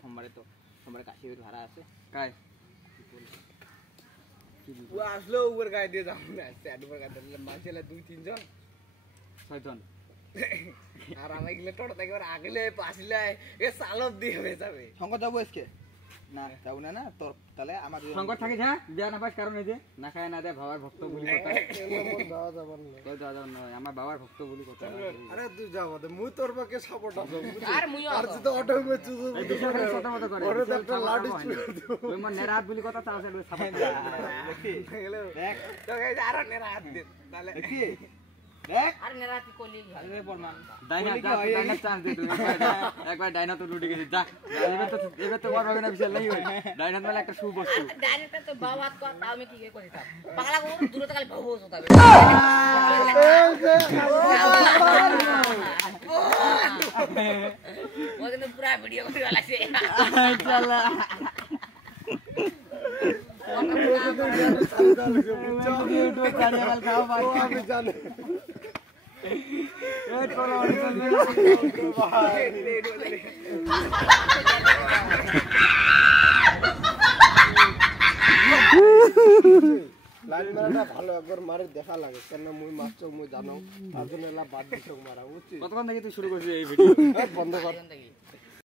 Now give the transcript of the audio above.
সোমবারে তো সোমবারে কাশি ভাড়া আছে কাই ও আসলো উপর গায়ে দিয়ে যাবো না স্যাড উপর গায়ে দিলে মাছেলা 2-3 জন 6 জন আর আমি গেলে টোটো থেকে আগলে পাছলে এ সালত দিয়ে বেচাবে সংকট যাবো আজকে না যাবো না না তোর তাহলে আমার সংকট থাকে যা বিয়া না পাস কারণ এই যে না খায় না দেয় বাবার ভক্ত বলি কথা দাও যাবার না কই দাও দাও না আমার বাবার ভক্ত বলি কথা আরে তুই যাও দে মুই তোর পক্ষে সাপোর্ট আছে আর মুই আর তুই তো অটো মে চুজু এই বিষয় খালি কথা মত করে ওরে তো একটা লাডি ওই মন নেরাত বলি কথা চাও সেটা সাপোর্ট দেখি দেখ তো এই আর নেরাত দে তাহলে দেখি দেখ আর নেরাতি কলি আরে প্রমাণ ডাইনা চান্স দে তুই একবার ডাইনা তো লুটি গেছিস যা এবার তো বড় হবে না বিশাল নাই ওই ডাইনা মানে একটা শুভ বস্তু ডাইরেক্ট তো বাবাত কর আমি কি করে দিতাম পাগলা গো দূরে তো খালি ভবস হতাবে ও কিন্তু পুরা ভিডিও করে লাইছে চলা আমি জানি লাইন মারাটা ভালো একবার মারে দেখা লাগে কেন মুই মাছ মুই জানো তার জন্য এলা বাদ দিছো মারা বুঝছিস কতক্ষণ থেকে তুই শুরু করছিস এই ভিডিও বন্ধ কর